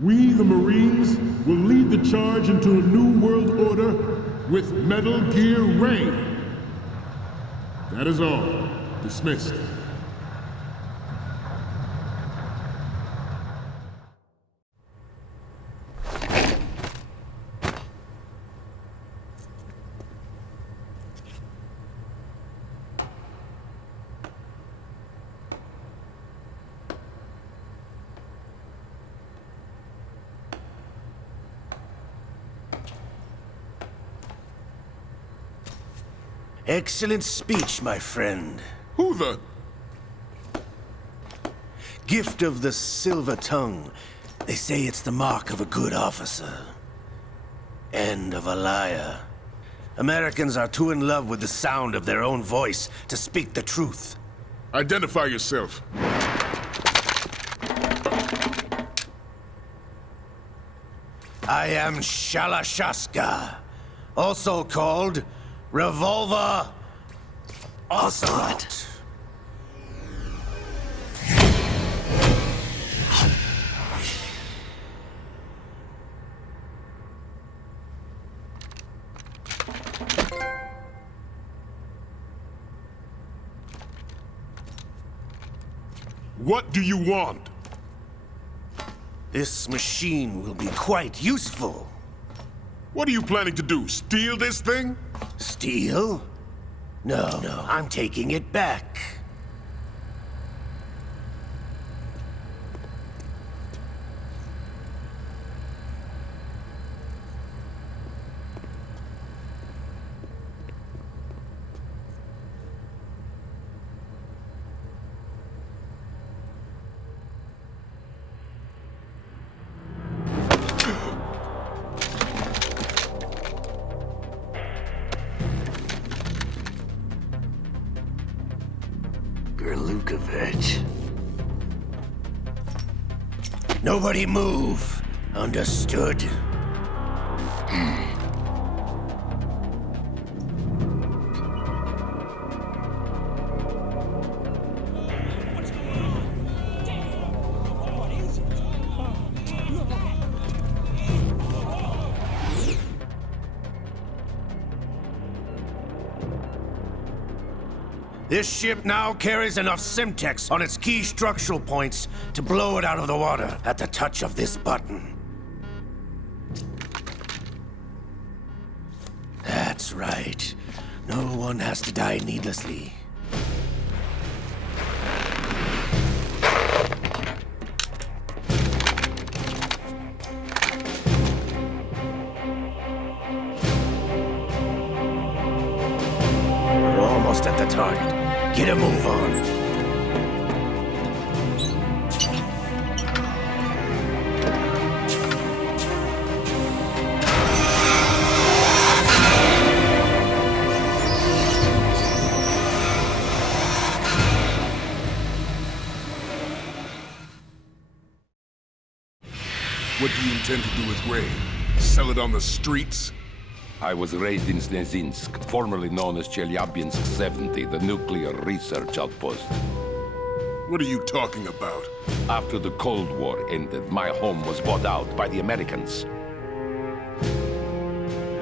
We, the Marines, will lead the charge into a new world order with Metal Gear Ray. That is all. Dismissed. Excellent speech, my friend. Who the... Gift of the silver tongue. They say it's the mark of a good officer. And of a liar. Americans are too in love with the sound of their own voice to speak the truth. Identify yourself. I am Shalashaska, also called Revolver Ocelot. What do you want? This machine will be quite useful. What are you planning to do? Steal this thing? Steal? No, I'm taking it back. Nobody move. Understood? This ship now carries enough Simtex on its key structural points to blow it out of the water at the touch of this button. That's right. No one has to die needlessly. We're almost at the target. Get a move on. What do you intend to do with Ray? Sell it on the streets? I was raised in Snezinsk, formerly known as Chelyabinsk 70, the nuclear research outpost. What are you talking about? After the Cold War ended, my home was bought out by the Americans.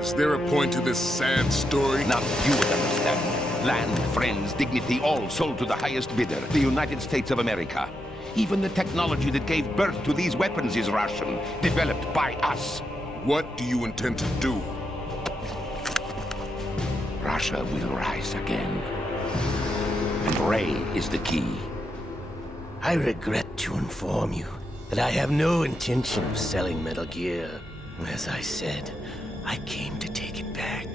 Is there a point to this sad story? Now you would understand. Land, friends, dignity, all sold to the highest bidder, the United States of America. Even the technology that gave birth to these weapons is Russian, developed by us. What do you intend to do? Russia will rise again. And Ray is the key. I regret to inform you that I have no intention of selling Metal Gear. As I said, I came to take it back.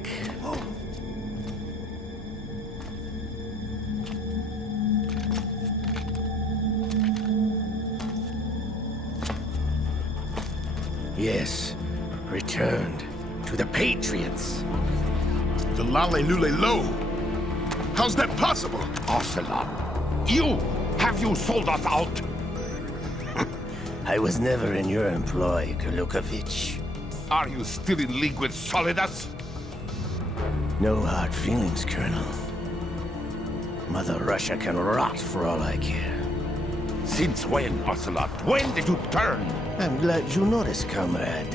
Yes, returned to the Patriots. The Lale Lule Lo? How's that possible? Ocelot, have you sold us out? I was never in your employ, Gurlukovich. Are you still in league with Solidus? No hard feelings, Colonel. Mother Russia can rot for all I care. Since when, Ocelot? When did you turn? I'm glad you noticed, comrade.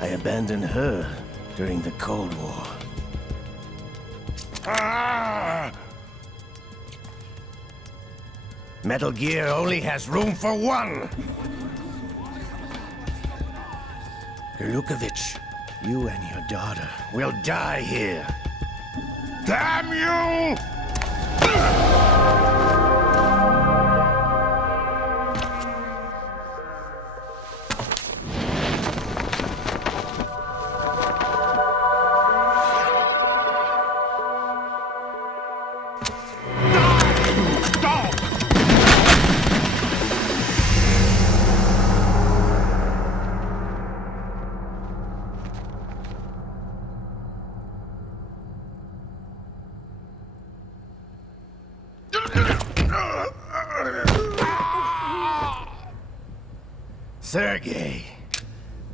I abandoned her during the Cold War. Metal Gear only has room for one! Gerlukovich, you and your daughter will die here. Damn you! Sergei,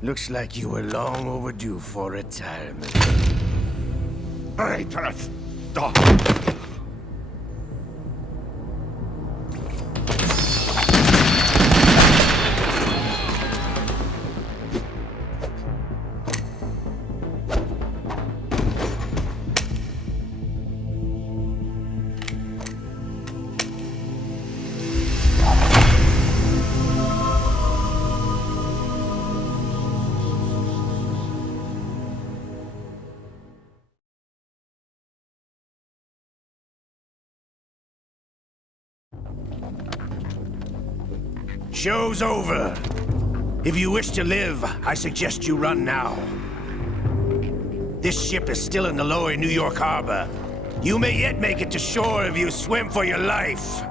looks like you were long overdue for retirement. Traitorous dog! Show's over. If you wish to live, I suggest you run now. This ship is still in the lower New York harbor. You may yet make it to shore if you swim for your life.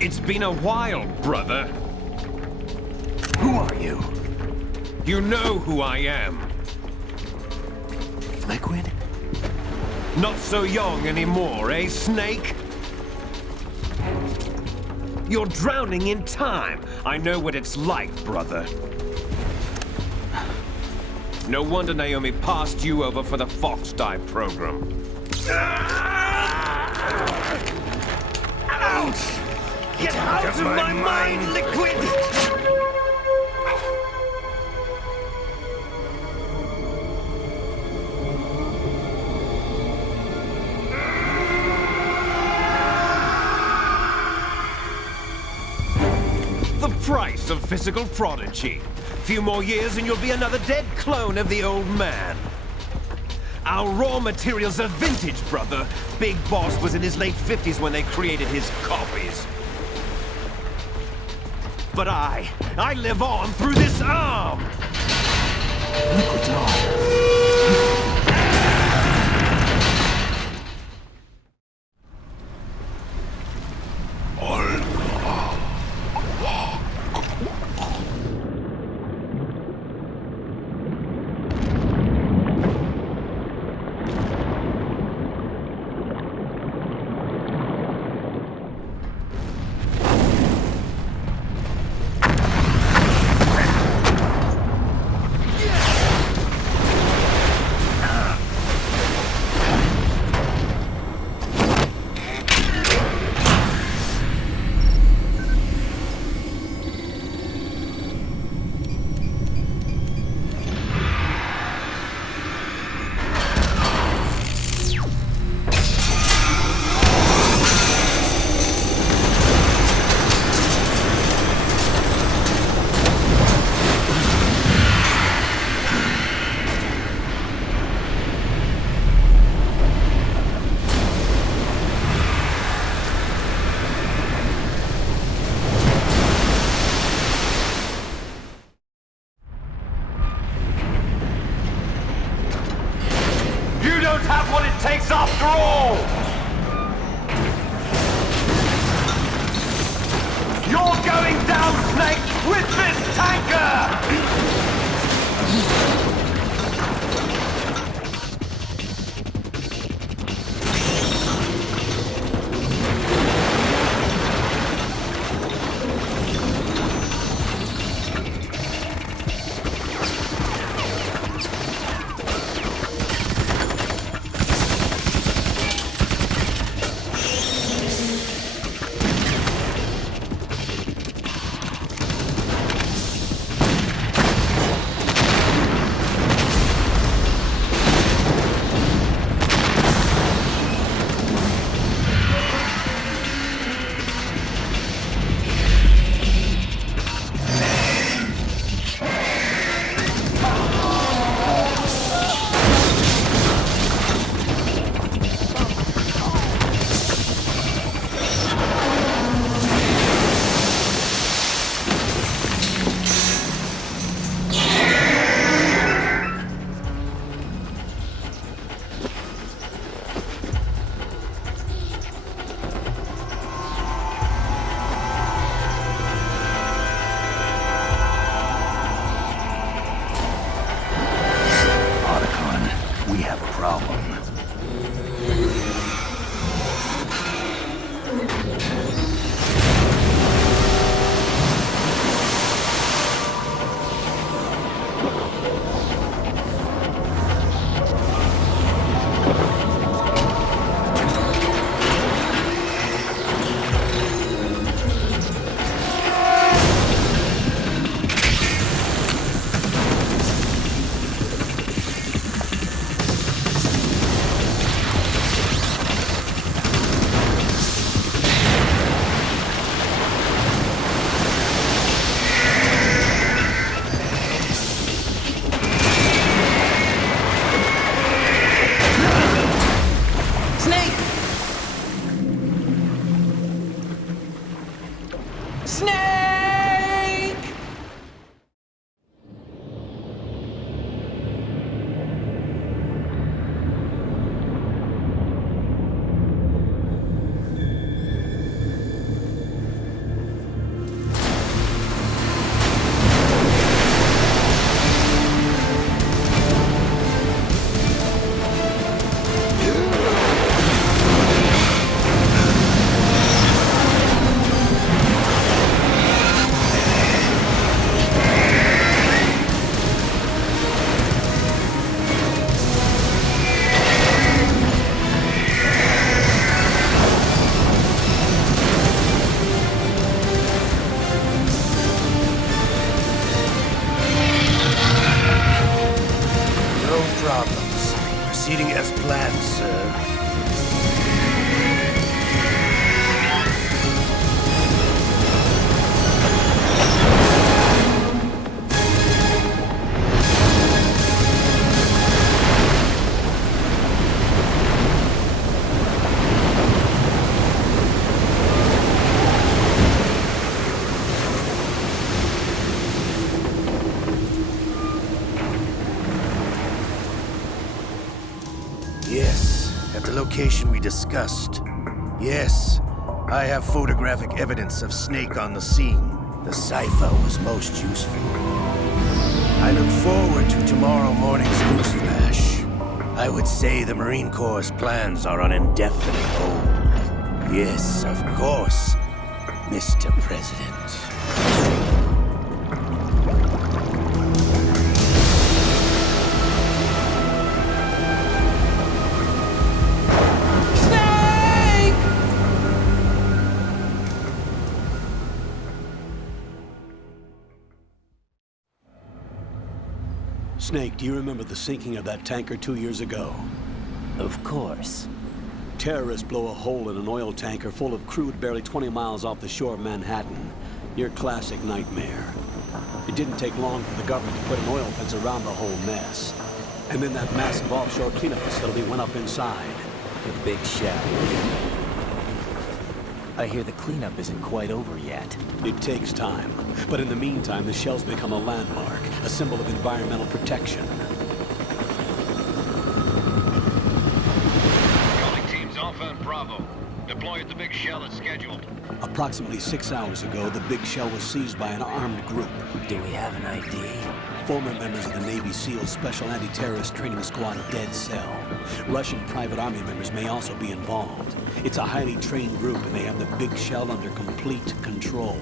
It's been a while, brother. Who are you? You know who I am. Liquid? Not so young anymore, eh, Snake? You're drowning in time. I know what it's like, brother. No wonder Naomi passed you over for the Fox Die program. Ouch! Get out of my mind, Liquid! The price of physical prodigy. Few more years and you'll be another dead clone of the old man. Our raw materials are vintage, brother. Big Boss was in his late 50s when they created his copies. But I live on through this arm! Liquid's on. as planned, sir. Yes, at the location we discussed. Yes, I have photographic evidence of Snake on the scene. The cipher was most useful. I look forward to tomorrow morning's news flash. I would say the Marine Corps' plans are on indefinite hold. Yes, of course, Mr. President. Snake, do you remember the sinking of that tanker 2 years ago? Of course. Terrorists blow a hole in an oil tanker full of crude barely 20 miles off the shore of Manhattan. Your classic nightmare. It didn't take long for the government to put an oil fence around the whole mess. And then that massive offshore cleanup facility went up inside. The big shell. I hear the cleanup isn't quite over yet. It takes time. But in the meantime, the shell's become a landmark, a symbol of environmental protection. Calling teams Alpha and Bravo. Deploy at the big shell as scheduled. Approximately 6 hours ago, the big shell was seized by an armed group. Do we have an ID? Former members of the Navy SEALs Special Anti-Terrorist Training Squad Dead Cell. Russian private army members may also be involved. It's a highly trained group, and they have the big shell under complete control.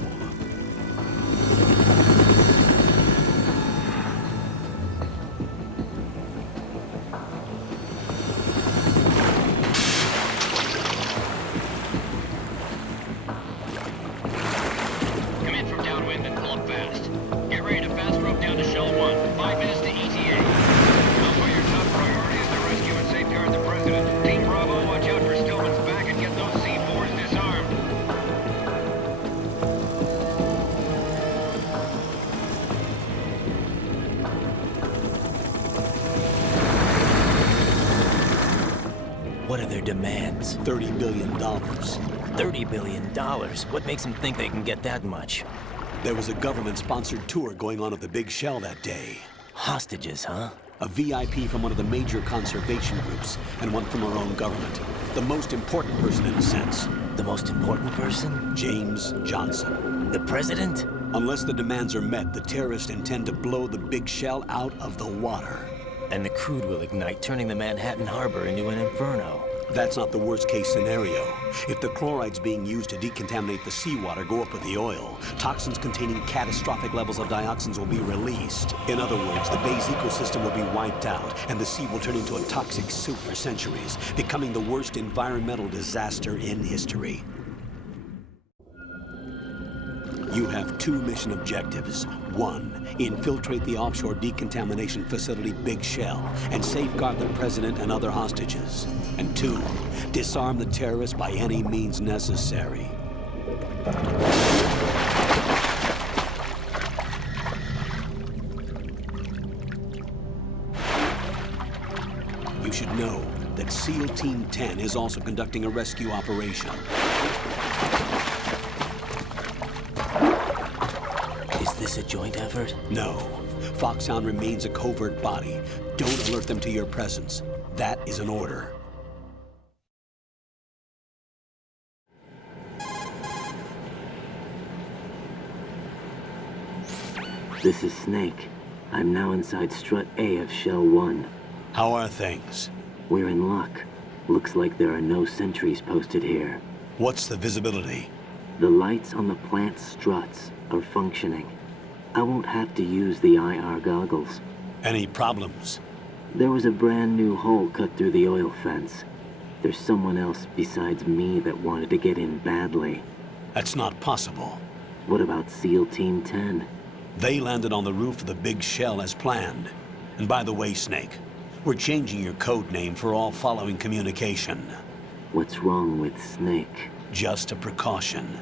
Come in from downwind and pull up fast. Get ready to fast rope down to Shell 1. 5 minutes to ETA. Alpha, your top priority is to rescue and safeguard the President. Team Bravo, watch out for Stillman's back and get those C4s disarmed. What are their demands? $30 billion. $30 billion? What makes them think they can get that much? There was a government-sponsored tour going on at the big shell that day. Hostages, huh? A VIP from one of the major conservation groups, and one from our own government. The most important person in a sense. The most important person? James Johnson. The President? Unless the demands are met, the terrorists intend to blow the big shell out of the water. And the crude will ignite, turning the Manhattan Harbor into an inferno. That's not the worst-case scenario. If the chlorides being used to decontaminate the seawater go up with the oil, toxins containing catastrophic levels of dioxins will be released. In other words, the bay's ecosystem will be wiped out, and the sea will turn into a toxic soup for centuries, becoming the worst environmental disaster in history. You have 2 mission objectives. 1, infiltrate the offshore decontamination facility Big Shell and safeguard the President and other hostages. And 2, disarm the terrorists by any means necessary. You should know that SEAL Team 10 is also conducting a rescue operation. Is this a joint effort? No. Foxhound remains a covert body. Don't alert them to your presence. That is an order. This is Snake. I'm now inside Strut A of Shell 1. How are things? We're in luck. Looks like there are no sentries posted here. What's the visibility? The lights on the plant's struts are functioning. I won't have to use the IR goggles. Any problems? There was a brand new hole cut through the oil fence. There's someone else besides me that wanted to get in badly. That's not possible. What about SEAL Team 10? They landed on the roof of the Big Shell as planned. And by the way, Snake, We're changing your code name for all following communication. What's wrong with Snake? Just a precaution.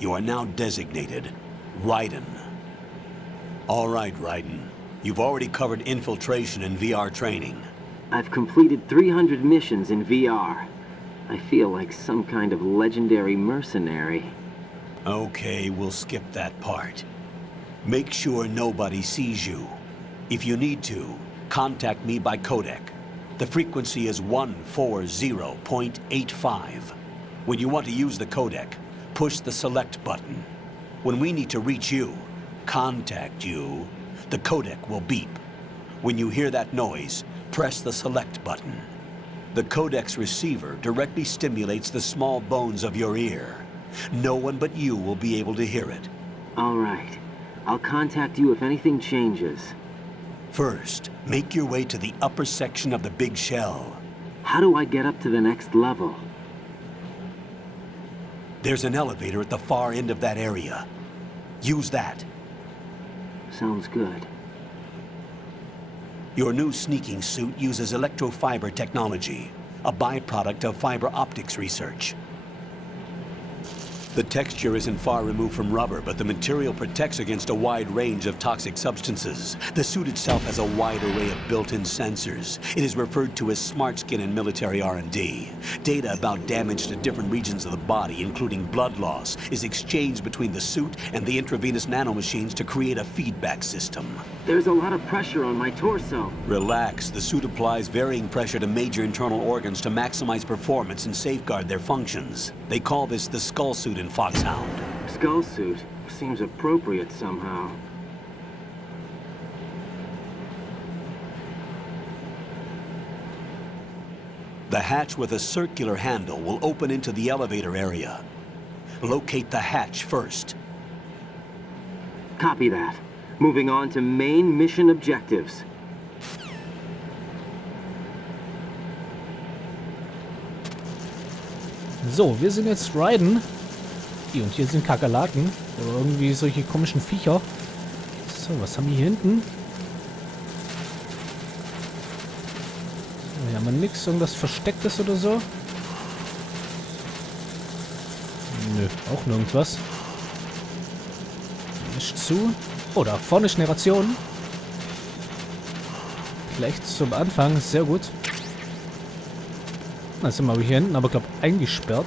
You are now designated Raiden. All right, Raiden. You've already covered infiltration and VR training. I've completed 300 missions in VR. I feel like some kind of legendary mercenary. Okay, we'll skip that part. Make sure nobody sees you. If you need to, contact me by codec. The frequency is 140.85. When you want to use the codec, push the select button. When we need to reach you, contact you, the codec will beep. When you hear that noise, press the select button. The codec's receiver directly stimulates the small bones of your ear. No one but you will be able to hear it. All right. I'll contact you if anything changes. First, make your way to the upper section of the big shell. How do I get up to the next level? There's an elevator at the far end of that area. Use that. Sounds good. Your new sneaking suit uses electrofiber technology, a byproduct of fiber optics research. The texture isn't far removed from rubber, but the material protects against a wide range of toxic substances. The suit itself has a wide array of built-in sensors. It is referred to as smart skin in military R&D. Data about damage to different regions of the body, including blood loss, is exchanged between the suit and the intravenous nanomachines to create a feedback system. There's a lot of pressure on my torso. Relax. The suit applies varying pressure to major internal organs to maximize performance and safeguard their functions. They call this the skull suit in Foxhound. Skull suit seems appropriate somehow. The hatch with a circular handle will open into the elevator area. Locate the hatch first. Copy that. Moving on to main mission objectives. So, wir sind jetzt Raiden. Und hier sind Kakerlaken. Oder irgendwie solche komischen Viecher. So, was haben wir hier hinten? So, hier haben wir nichts. Irgendwas Verstecktes oder so. Nö, auch nirgendwas. Nichts zu. Oh, da vorne ist eine Ration. Vielleicht zum Anfang. Sehr gut. Da sind wir hier hinten, aber ich glaube eingesperrt.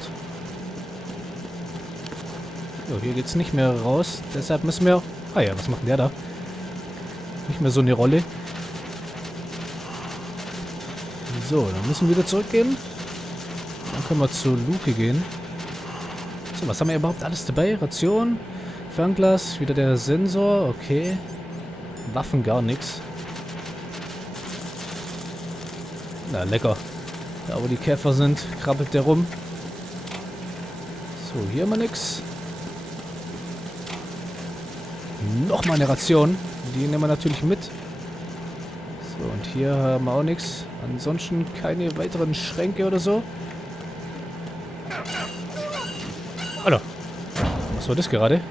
So, hier geht's nicht mehr raus. Deshalb müssen wir... Ah ja, was macht denn der da? Nicht mehr so eine Rolle. So, dann müssen wir wieder zurückgehen. Dann können wir zur Luke gehen. So, was haben wir überhaupt alles dabei? Ration, Fernglas, wieder der Sensor, okay. Waffen gar nichts. Na, lecker. Da, wo die Käfer sind, krabbelt der rum. So, hier haben wir nichts. Nochmal eine Ration. Die nehmen wir natürlich mit. So, und hier haben wir auch nichts. Ansonsten keine weiteren Schränke oder so. Alter. Was war das gerade?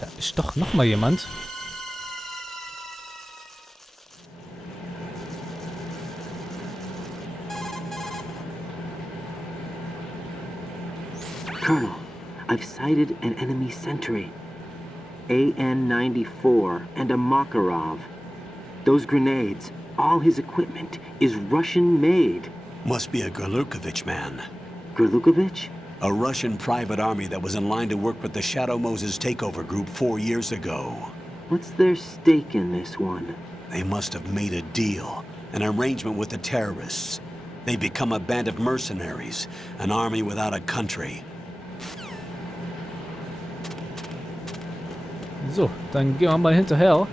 Da ist doch nochmal jemand. Colonel, I've sighted an enemy sentry. AN-94 and a Makarov. Those grenades, all his equipment, is Russian-made. Must be a Gorlukovich man. Gorlukovich? A Russian private army that was in line to work with the Shadow Moses takeover group 4 years ago. What's their stake in this one? They must have made a deal, an arrangement with the terrorists. They become a band of mercenaries, an army without a country. So, dann gehen wir mal hinterher.